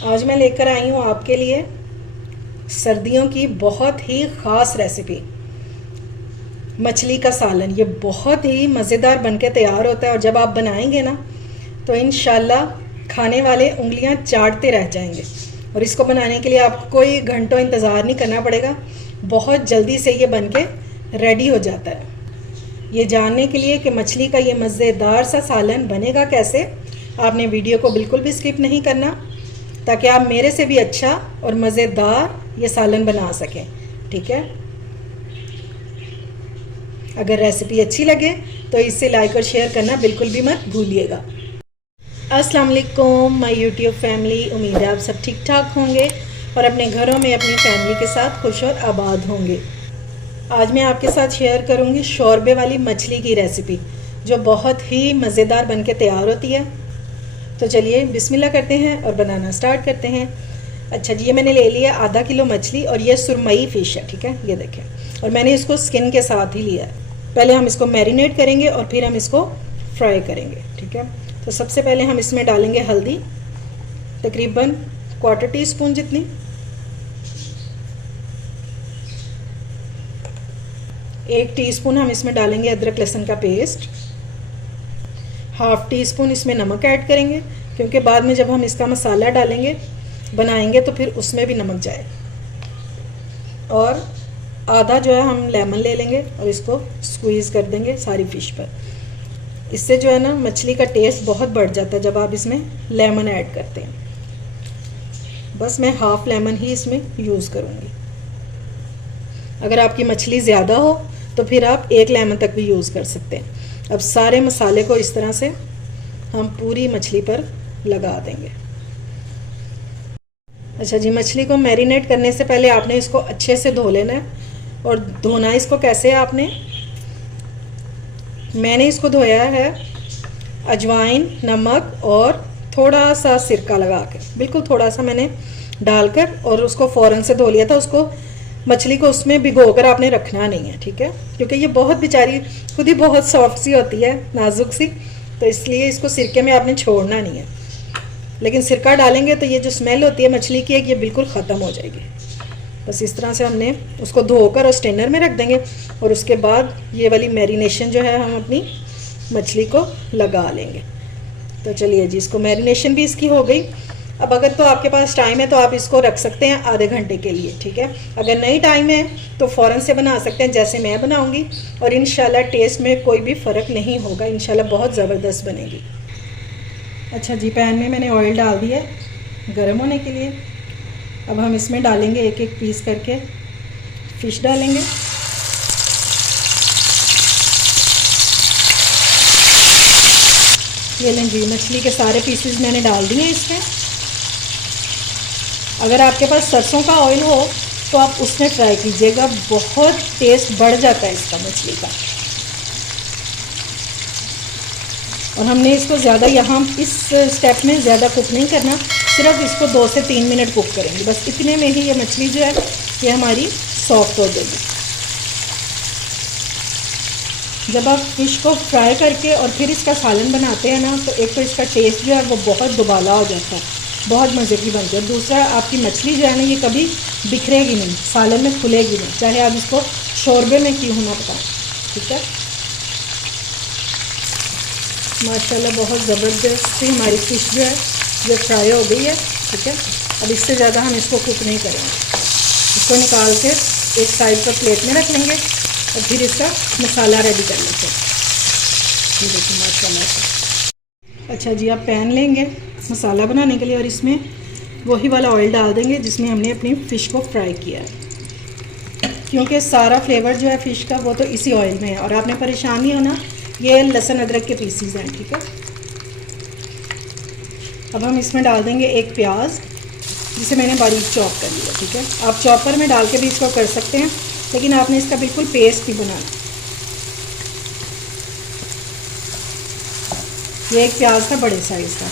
आज मैं लेकर आई हूँ आपके लिए सर्दियों की बहुत ही ख़ास रेसिपी, मछली का सालन। ये बहुत ही मज़ेदार बनके तैयार होता है और जब आप बनाएंगे ना तो इंशाल्लाह खाने वाले उंगलियां चाटते रह जाएंगे। और इसको बनाने के लिए आपको कोई घंटों इंतज़ार नहीं करना पड़ेगा, बहुत जल्दी से ये बनके रेडी हो जाता है। ये जानने के लिए कि मछली का ये मज़ेदार सा सालन बनेगा कैसे, आपने वीडियो को बिल्कुल भी स्किप नहीं करना, ताकि आप मेरे से भी अच्छा और मज़ेदार ये सालन बना सकें। ठीक है, अगर रेसिपी अच्छी लगे तो इसे लाइक और शेयर करना बिल्कुल भी मत भूलिएगा। अस्सलाम वालेकुम माय यूट्यूब फैमिली, उम्मीद है आप सब ठीक ठाक होंगे और अपने घरों में अपनी फैमिली के साथ खुश और आबाद होंगे। आज मैं आपके साथ शेयर करूंगी शोरबे वाली मछली की रेसिपी, जो बहुत ही मज़ेदार बनके तैयार होती है। तो चलिए बिस्मिल्लाह करते हैं और बनाना स्टार्ट करते हैं। अच्छा जी, ये मैंने ले लिया आधा किलो मछली और ये सुरमई फ़िश है। ठीक है, ये देखें, और मैंने इसको स्किन के साथ ही लिया है। पहले हम इसको मैरिनेट करेंगे और फिर हम इसको फ्राई करेंगे। ठीक है, तो सबसे पहले हम इसमें डालेंगे हल्दी, तकरीबन 1/4 टीस्पून जितनी। एक टीस्पून हम इसमें डालेंगे अदरक लहसुन का पेस्ट। 1/2 टीस्पून इसमें नमक ऐड करेंगे, क्योंकि बाद में जब हम इसका मसाला डालेंगे बनाएंगे तो फिर उसमें भी नमक जाए। और आधा जो है हम लेमन ले लेंगे और इसको स्क्वीज़ कर देंगे सारी फ़िश पर। इससे जो है ना मछली का टेस्ट बहुत बढ़ जाता है जब आप इसमें लेमन ऐड करते हैं। बस मैं 1/2 लेमन ही इसमें यूज़ करूँगी। अगर आपकी मछली ज़्यादा हो तो फिर आप 1 लेमन तक भी यूज़ कर सकते हैं। अब सारे मसाले को इस तरह से हम पूरी मछली पर लगा देंगे। अच्छा जी, मछली को मैरिनेट करने से पहले आपने इसको अच्छे से धो लेना है। और धोना इसको कैसे है आपने, मैंने इसको धोया है अजवाइन, नमक और थोड़ा सा सिरका लगा के, बिल्कुल थोड़ा सा मैंने डालकर, और उसको फ़ौरन से धो लिया था। उसको मछली को उसमें भिगोकर आपने रखना नहीं है। ठीक है, क्योंकि ये बहुत बेचारी खुद ही बहुत सॉफ्ट सी होती है, नाजुक सी, तो इसलिए इसको सिरके में आपने छोड़ना नहीं है। लेकिन सिरका डालेंगे तो ये जो स्मेल होती है मछली की, ये बिल्कुल ख़त्म हो जाएगी। बस इस तरह से हमने उसको धोकर और स्ट्रेनर में रख देंगे, और उसके बाद ये वाली मैरिनेशन जो है हम अपनी मछली को लगा लेंगे। तो चलिए जी, इसको मैरिनेशन भी इसकी हो गई। अब अगर तो आपके पास टाइम है तो आप इसको रख सकते हैं आधे घंटे के लिए। ठीक है, अगर नहीं टाइम है तो फ़ौरन से बना सकते हैं जैसे मैं बनाऊंगी, और इंशाल्लाह टेस्ट में कोई भी फ़र्क नहीं होगा, इंशाल्लाह बहुत ज़बरदस्त बनेगी। अच्छा जी, पैन में मैंने ऑयल डाल दिया गर्म होने के लिए। अब हम इसमें डालेंगे एक एक पीस करके फ़िश डालेंगे। ये लें जी, मछली के सारे पीसेस मैंने डाल दिए इसमें। अगर आपके पास सरसों का ऑयल हो तो आप उसमें फ्राई कीजिएगा, बहुत टेस्ट बढ़ जाता है इसका मछली का। और हमने इसको ज़्यादा यहाँ इस स्टेप में ज़्यादा कुक नहीं करना, सिर्फ इसको 2 से 3 मिनट कुक करेंगे। बस इतने में ही ये मछली जो है ये हमारी सॉफ्ट हो जाएगी। जब आप फ़िश को फ्राई करके और फिर इसका सालन बनाते हैं ना, तो एक तो इसका टेस्ट जो है वो बहुत दुबाला हो जाता है, बहुत मज़े की बनती है। दूसरा, आपकी मछली जो है ना ये कभी बिखरेगी नहीं, सालन में खुलेगी नहीं, चाहे आप इसको शोरबे में क्यों ना पकाएं। ठीक है, माशाल्लाह बहुत ज़बरदस्त हमारी फ़िश जो है ये फ्राई हो गई है। ठीक है, अब इससे ज़्यादा हम इसको कुक नहीं करेंगे। इसको निकाल के एक साइड पर प्लेट में रख लेंगे और फिर इसका मसाला रेडी कर लेते हैं। ये देखिए माशाल्लाह से। अच्छा जी, आप पैन लेंगे मसाला बनाने के लिए और इसमें वही वाला ऑयल डाल देंगे जिसमें हमने अपनी फ़िश को फ्राई किया है, क्योंकि सारा फ्लेवर जो है फ़िश का वो तो इसी ऑयल में है। और आपने परेशान नहीं होना, ये लहसुन अदरक के पीसीज हैं। ठीक है, अब हम इसमें डाल देंगे एक प्याज, जिसे मैंने बारीक चॉप कर लिया। ठीक है, आप चॉपर में डाल के भी इसको कर सकते हैं, लेकिन आपने इसका बिल्कुल पेस्ट भी बनाना। ये एक प्याज था बड़े साइज़ का,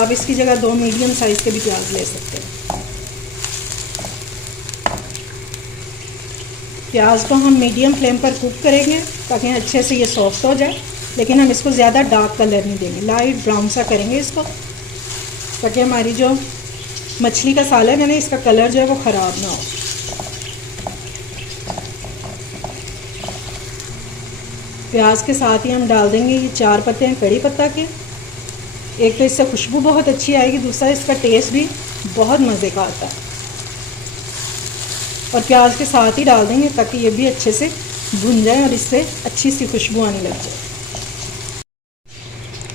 आप इसकी जगह 2 मीडियम साइज़ के भी प्याज ले सकते हैं। प्याज को हम मीडियम फ्लेम पर कुक करेंगे ताकि अच्छे से ये सॉफ्ट हो जाए, लेकिन हम इसको ज़्यादा डार्क कलर नहीं देंगे, लाइट ब्राउन सा करेंगे इसको, ताकि हमारी जो मछली का सालन है ना, इसका कलर जो है वो ख़राब ना हो। प्याज के साथ ही हम डाल देंगे ये 4 पत्ते हैं कड़ी पत्ता के। एक तो इससे खुशबू बहुत अच्छी आएगी, दूसरा इसका टेस्ट भी बहुत मज़े का आता है। और प्याज के साथ ही डाल देंगे ताकि ये भी अच्छे से भुन जाए और इससे अच्छी सी खुशबू आने लग जाए।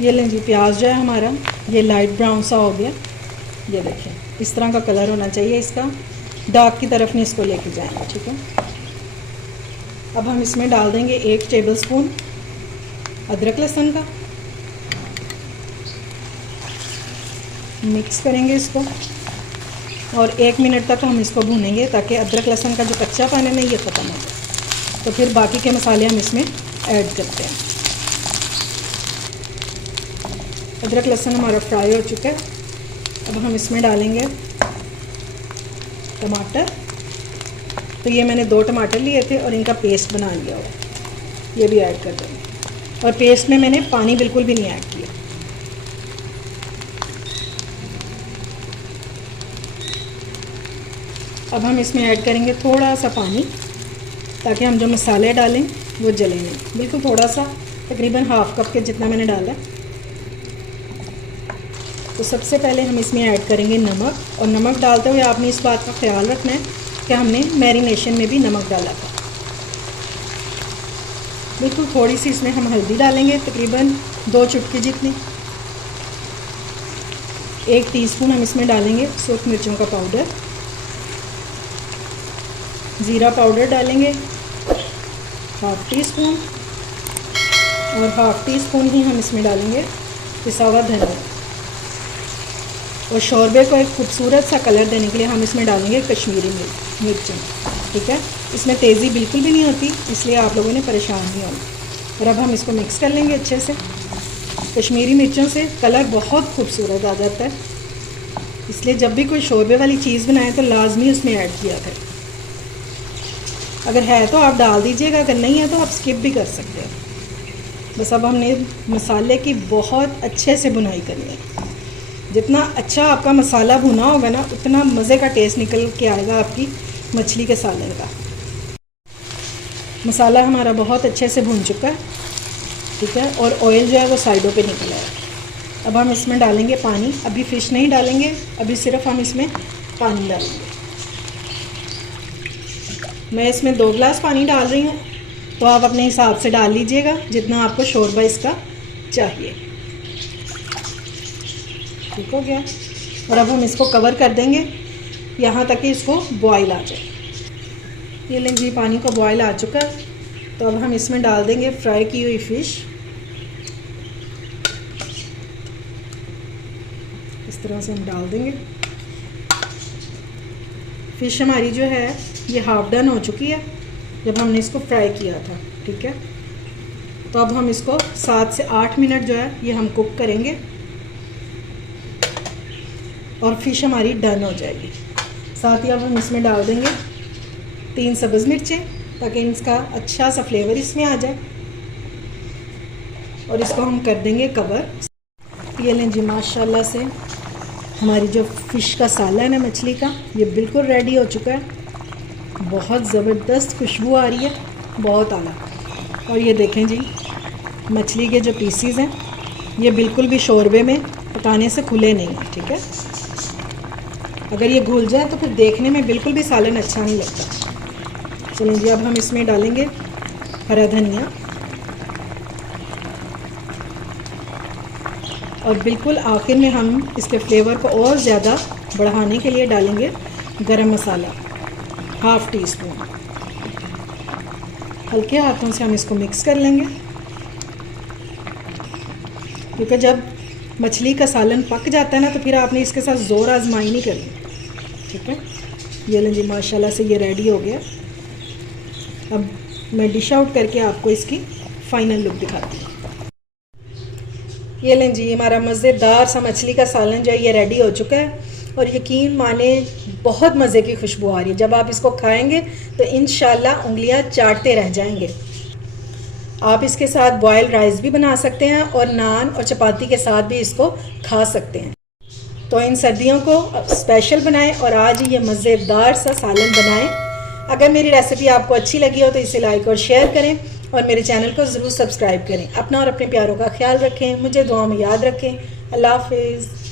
ये लें जी, प्याज जो है हमारा ये लाइट ब्राउन सा हो गया। ये देखें, इस तरह का कलर होना चाहिए इसका, डार्क की तरफ नहीं इसको लेके जाएंगे, ठीक है। अब हम इसमें डाल देंगे 1 टेबलस्पून अदरक लहसुन का। मिक्स करेंगे इसको और 1 मिनट तक हम इसको भूनेंगे ताकि अदरक लहसुन का जो कच्चापन है ना ये ख़त्म हो जाए। तो फिर बाकी के मसाले हम इसमें ऐड करते हैं। अदरक लहसुन हमारा फ्राई हो चुका है। अब हम इसमें डालेंगे टमाटर। तो ये मैंने 2 टमाटर लिए थे और इनका पेस्ट बना लिया हुआ, ये भी ऐड कर देंगे। और पेस्ट में मैंने पानी बिल्कुल भी नहीं ऐड किया। अब हम इसमें ऐड करेंगे थोड़ा सा पानी ताकि हम जो मसाले डालें वो जले नहीं, बिल्कुल थोड़ा सा, तकरीबन हाफ कप के जितना मैंने डाला। तो सबसे पहले हम इसमें ऐड करेंगे नमक। और नमक डालते हुए आपने इस बात का ख्याल रखना है कि हमने मैरिनेशन में भी नमक डाला था। बिल्कुल थोड़ी सी इसमें हम हल्दी डालेंगे, तकरीबन 2 चुटकी जितनी। 1 टीस्पून हम इसमें डालेंगे सूख मिर्चों का पाउडर। ज़ीरा पाउडर डालेंगे 1/2 टीस्पून। और 1/2 टीस्पून ही हम इसमें डालेंगे पिसा हुआ धनिया। और शोरबे को एक खूबसूरत सा कलर देने के लिए हम इसमें डालेंगे कश्मीरी मिर्चें, ठीक है। इसमें तेज़ी बिल्कुल भी नहीं होती, इसलिए आप लोगों ने परेशान नहीं होना। और अब हम इसको मिक्स कर लेंगे अच्छे से। कश्मीरी मिर्चों से कलर बहुत खूबसूरत आ जाता है, इसलिए जब भी कोई शोरबे वाली चीज़ बनाए तो लाजमी उसमें ऐड किया करें। अगर है तो आप डाल दीजिएगा, अगर नहीं है तो आप स्किप भी कर सकते हैं। बस अब हमने मसाले की बहुत अच्छे से भुनाई करनी है। जितना अच्छा आपका मसाला भुना होगा ना, उतना मज़े का टेस्ट निकल के आएगा आपकी मछली के सालन का। मसाला हमारा बहुत अच्छे से भुन चुका है, ठीक है। और ऑयल जो है वो साइडों पे निकल आया। अब हम इसमें डालेंगे पानी। अभी फ़िश नहीं डालेंगे, अभी सिर्फ हम इसमें पानी डालेंगे। मैं इसमें 2 गिलास पानी डाल रही हूँ, तो आप अपने हिसाब से डाल लीजिएगा जितना आपको शोरबा इसका चाहिए। ठीक हो गया। और अब हम इसको कवर कर देंगे यहाँ तक कि इसको बॉयल आ जाए। ये लें जी, पानी को बॉयल आ चुका है। तो अब हम इसमें डाल देंगे फ्राई की हुई फ़िश। इस तरह से हम डाल देंगे। फ़िश हमारी जो है ये हाफ डन हो चुकी है जब हमने इसको फ्राई किया था, ठीक है। तो अब हम इसको 7 से 8 मिनट जो है ये हम कुक करेंगे और फ़िश हमारी डन हो जाएगी। साथ ही अब हम इसमें डाल देंगे 3 सब्ज़ मिर्चें ताकि इसका अच्छा सा फ्लेवर इसमें आ जाए। और इसको हम कर देंगे कवर। ये लें जी, माशाल्लाह से हमारी जो फ़िश का सालन है मछली का, ये बिल्कुल रेडी हो चुका है। बहुत ज़बरदस्त खुशबू आ रही है, बहुत आला। और ये देखें जी, मछली के जो पीसीज हैं ये बिल्कुल भी शोरबे में पकाने से खुले नहीं हैं, ठीक है। अगर ये घुल जाए तो फिर देखने में बिल्कुल भी सालन अच्छा नहीं लगता। चलिए जी, अब हम इसमें डालेंगे हरा धनिया और बिल्कुल आखिर में हम इसके फ्लेवर को और ज़्यादा बढ़ाने के लिए डालेंगे गरम मसाला 1/2 टीस्पून। हल्के हाथों से हम इसको मिक्स कर लेंगे, क्योंकि जब मछली का सालन पक जाता है ना तो फिर आपने इसके साथ ज़ोर आजमाई नहीं करनी, ठीक है। ये लें जी, माशाल्लाह से ये रेडी हो गया। अब मैं डिश आउट करके आपको इसकी फ़ाइनल लुक दिखाती हूँ। ये लें जी, हमारा मज़ेदार सा मछली का सालन जो है ये रेडी हो चुका है और यकीन माने बहुत मज़े की खुशबू आ रही है। जब आप इसको खाएंगे तो इंशाल्लाह उंगलियां चाटते रह जाएंगे। आप इसके साथ बॉयल्ड राइस भी बना सकते हैं और नान और चपाती के साथ भी इसको खा सकते हैं। तो इन सर्दियों को स्पेशल बनाएं और आज ये मज़ेदार सा सालन बनाएं। अगर मेरी रेसिपी आपको अच्छी लगी हो तो इसे लाइक और शेयर करें और मेरे चैनल को ज़रूर सब्सक्राइब करें। अपना और अपने प्यारों का ख्याल रखें, मुझे दुआ में याद रखें। अल्लाह हाफिज़।